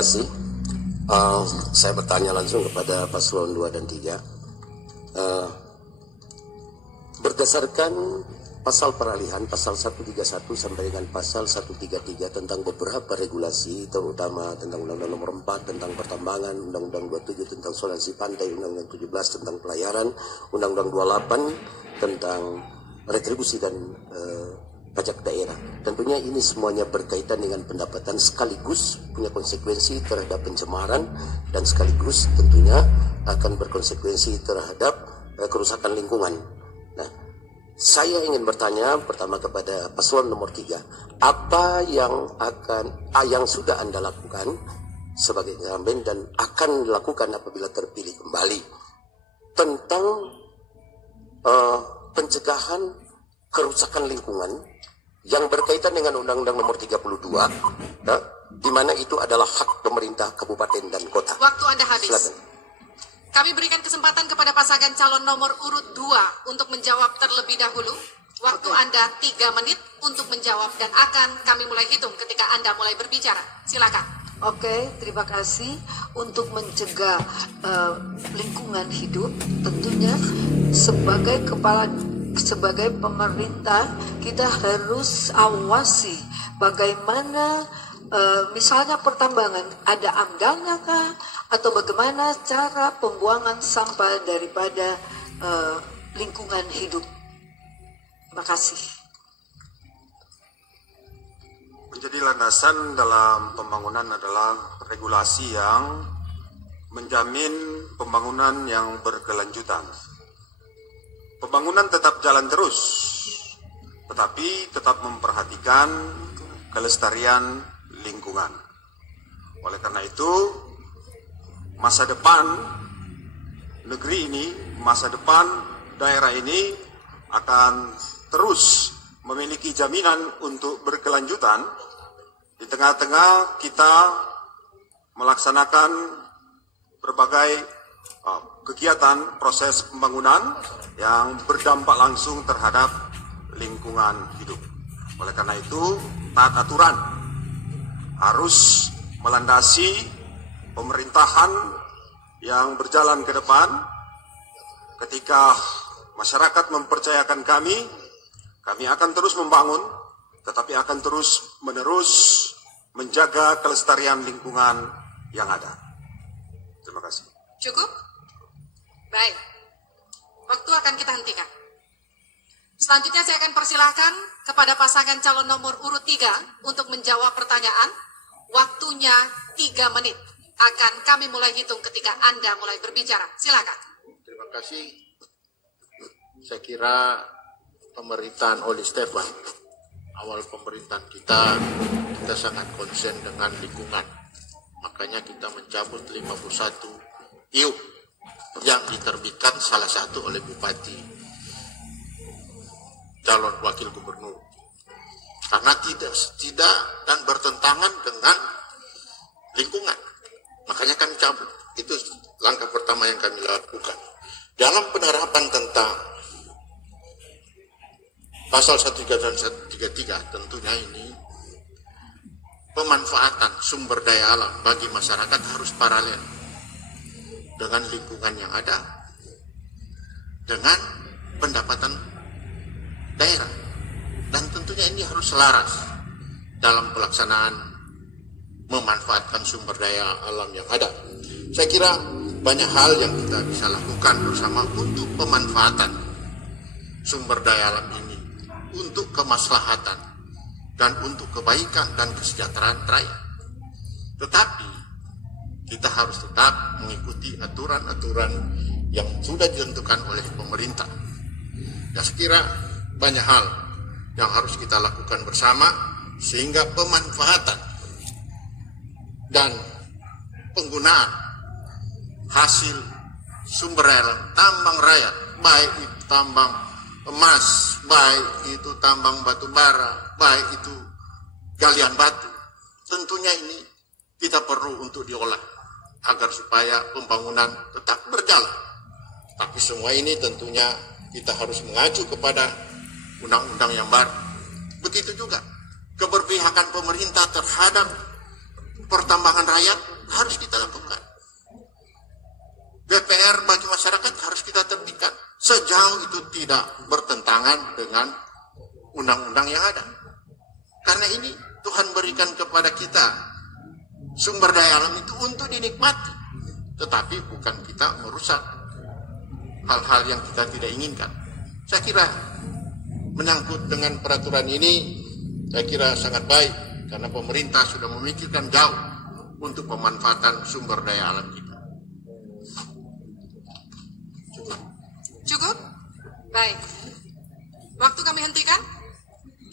kasih. Saya bertanya langsung kepada paslon 2 dan 3. Berdasarkan pasal peralihan, pasal 131 sampai dengan pasal 133 tentang beberapa regulasi, terutama tentang Undang-Undang Nomor 4 tentang pertambangan, Undang-Undang 27 tentang zonasi pantai, Undang-Undang 17 tentang pelayaran, Undang-Undang 28 tentang retribusi dan pajak daerah. Tentunya ini semuanya berkaitan dengan pendapatan, sekaligus punya konsekuensi terhadap pencemaran dan sekaligus tentunya akan berkonsekuensi terhadap kerusakan lingkungan. Nah, saya ingin bertanya pertama kepada paslon nomor 3, apa yang sudah Anda lakukan sebagai incumbent dan akan dilakukan apabila terpilih kembali tentang pencegahan kerusakan lingkungan yang berkaitan dengan Undang-Undang Nomor 32, di mana itu adalah hak pemerintah kabupaten dan kota. Waktu Anda habis. Silakan. Kami berikan kesempatan kepada pasangan calon nomor urut 2 untuk menjawab terlebih dahulu. Waktu Anda 3 menit untuk menjawab dan akan kami mulai hitung ketika Anda mulai berbicara. Silakan. Oke, terima kasih. Untuk mencegah lingkungan hidup, tentunya sebagai pemerintah kita harus awasi bagaimana misalnya pertambangan ada amdalnya kah, atau bagaimana cara pembuangan sampah daripada lingkungan hidup. Terima kasih. Menjadi landasan dalam pembangunan adalah regulasi yang menjamin pembangunan yang berkelanjutan. Pembangunan tetap jalan terus, tetapi tetap memperhatikan kelestarian lingkungan. Oleh karena itu, masa depan negeri ini, masa depan daerah ini akan terus memiliki jaminan untuk berkelanjutan di tengah-tengah kita melaksanakan berbagai kegiatan proses pembangunan yang berdampak langsung terhadap lingkungan hidup. Oleh karena itu, taat aturan harus melandasi pemerintahan yang berjalan ke depan. Ketika masyarakat mempercayakan kami akan terus membangun, tetapi akan terus-menerus menjaga kelestarian lingkungan yang ada. Terima kasih. Cukup? Baik. Waktu akan kita hentikan. Selanjutnya saya akan persilahkan kepada pasangan calon nomor urut 3 untuk menjawab pertanyaan. Waktunya 3 menit. Akan kami mulai hitung ketika Anda mulai berbicara. Silakan. Terima kasih. Saya kira pemerintahan Oli Stefan, awal pemerintahan kita sangat konsen dengan lingkungan. Makanya kita mencabut 51 IUP yang diterbitkan salah satu oleh Bupati calon wakil gubernur. Karena tidak dan bertentangan dengan lingkungan. Makanya kami cabut. Itu langkah pertama yang kami lakukan. Dalam penerapan tentang pasal 133 dan 133 tentunya ini pemanfaatan sumber daya alam bagi masyarakat harus paralel dengan lingkungan yang ada, dengan pendapatan daerah, dan tentunya ini harus selaras dalam pelaksanaan memanfaatkan sumber daya alam yang ada. Saya kira banyak hal yang kita bisa lakukan bersama untuk pemanfaatan sumber daya alam ini untuk kemaslahatan dan untuk kebaikan dan kesejahteraan rakyat. Tetapi kita harus tetap mengikuti aturan-aturan yang sudah ditentukan oleh pemerintah. Dan saya kira banyak hal yang harus kita lakukan bersama sehingga pemanfaatan dan penggunaan hasil sumber daya tambang rakyat, baik itu tambang emas, baik itu tambang batu bara, baik itu galian batu, tentunya ini kita perlu untuk diolah agar supaya pembangunan tetap berjalan. Tapi semua ini tentunya kita harus mengacu kepada undang-undang yang baru. Begitu juga keberpihakan pemerintah terhadap pertambangan rakyat harus kita lakukan. BPR bagi masyarakat harus kita terbitkan sejauh itu tidak bertentangan dengan undang-undang yang ada. Karena ini Tuhan berikan kepada kita sumber daya alam itu untuk dinikmati, tetapi bukan kita merusak hal-hal yang kita tidak inginkan. Saya kira menyangkut dengan peraturan ini, saya kira sangat baik karena pemerintah sudah memikirkan jauh untuk pemanfaatan sumber daya alam kita. Cukup? Baik. Waktu kami hentikan.